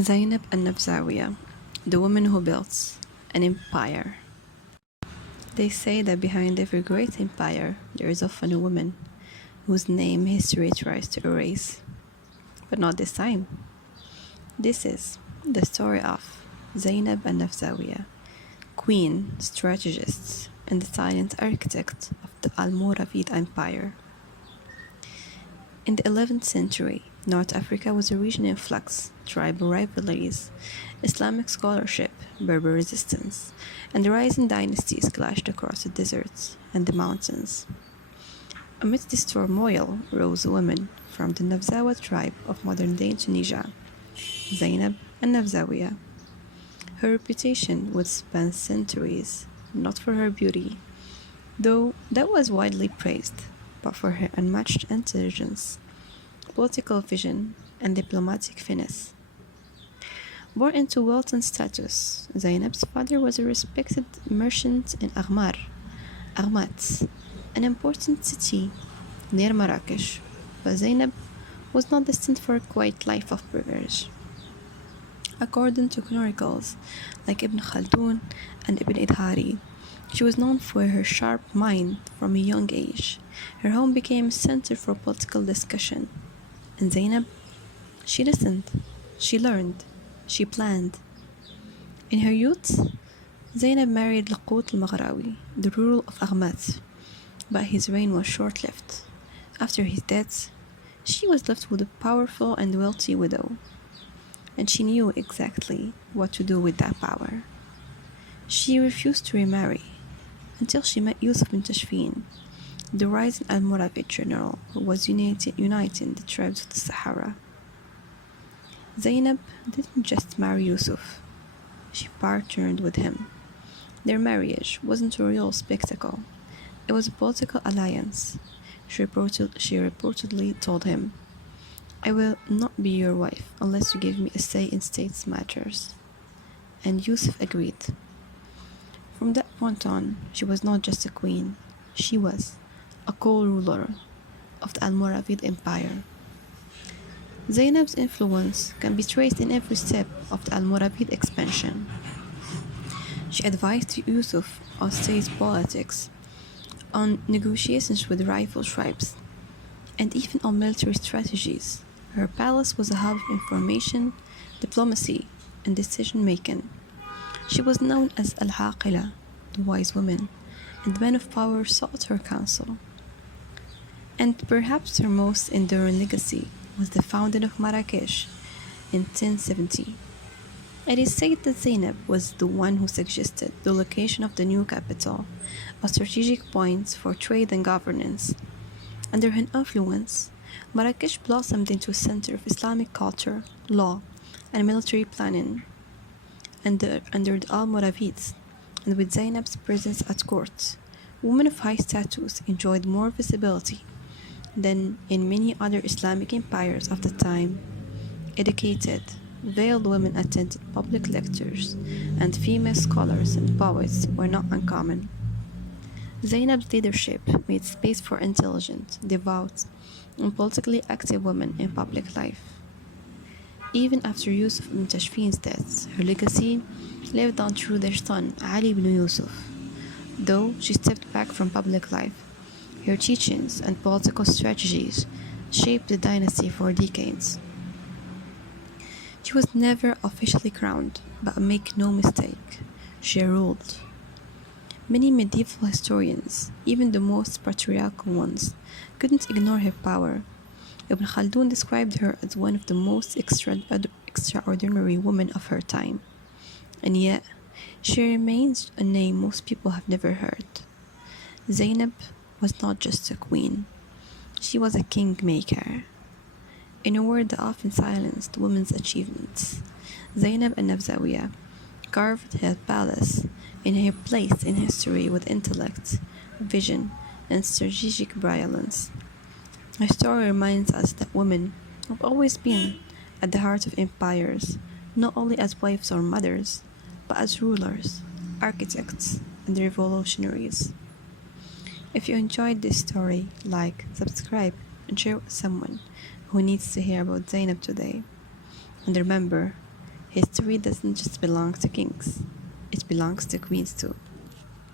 ZAINAB an Nafzawiyah, the woman who built an empire. They say that behind every great empire there is often a woman whose name history tries to erase. But not this time. This is the story of ZAINAB an Nafzawiyah, queen, strategist, and the silent architect of the Almoravid Empire. In the 11th century, North Africa was a region in flux. Tribal rivalries, Islamic scholarship, Berber resistance, and the rising dynasties clashed across the deserts and the mountains. Amidst this turmoil rose a woman from the Nafzawa tribe of modern-day Tunisia, ZAINAB an Nafzawiyah. Her reputation would span centuries, not for her beauty, though that was widely praised, but for her unmatched intelligence, political vision, and diplomatic finesse. Born into wealth and status, Zainab's father was a respected merchant in Aghmat, an important city near Marrakesh, but Zainab was not destined for a quiet life of privilege. According to chronicles like Ibn Khaldun and Ibn Idhari, she was known for her sharp mind from a young age. Her home became a center for political discussion. And Zainab, she listened, she learned, she planned. In her youth, Zainab married Laqut al-Maghrawi, the ruler of Aghmat, but his reign was short-lived. After his death, she was left with a powerful and wealthy widow, and she knew exactly what to do with that power. She refused to remarry until she met Yusuf bin Tashfin, the rising Almoravid general who was uniting the tribes of the Sahara. Zainab didn't just marry Yusuf, she partnered with him. Their marriage wasn't a real spectacle, it was a political alliance. She reportedly told him, "I will not be your wife unless you give me a say in state matters." And Yusuf agreed. From that point on, she was not just a queen, she was a co-ruler of the Almoravid Empire. Zainab's influence can be traced in every step of the Almoravid expansion. She advised Yusuf on state politics, on negotiations with rival tribes, and even on military strategies. Her palace was a hub of information, diplomacy, and decision-making. She was known as Al-Haqila, the wise woman, and men of power sought her counsel. And perhaps her most enduring legacy was the founding of Marrakesh in 1070. It is said that Zainab was the one who suggested the location of the new capital, a strategic point for trade and governance. Under her influence, Marrakesh blossomed into a center of Islamic culture, law, and military planning. Under the Almoravids, and with Zainab's presence at court, women of high status enjoyed more visibility than in many other Islamic empires of the time. Educated, veiled women attended public lectures, and female scholars and poets were not uncommon. Zainab's leadership made space for intelligent, devout, and politically active women in public life. Even after Yusuf ibn Tashfin's death, her legacy lived on through their son Ali ibn Yusuf. Though she stepped back from public life, her teachings and political strategies shaped the dynasty for decades. She was never officially crowned, but make no mistake, she ruled. Many medieval historians, even the most patriarchal ones, couldn't ignore her power. Ibn Khaldun described her as one of the most extraordinary women of her time. And yet, she remains a name most people have never heard. Zainab was not just a queen, she was a kingmaker. In a word that often silenced women's achievements, Zainab an Nafzawiyah carved her palace in her place in history with intellect, vision, and strategic brilliance. Her story reminds us that women have always been at the heart of empires, not only as wives or mothers, but as rulers, architects, and revolutionaries. If you enjoyed this story, like, subscribe, and share with someone who needs to hear about Zainab today. And remember, History doesn't just belong to kings, it belongs to queens too.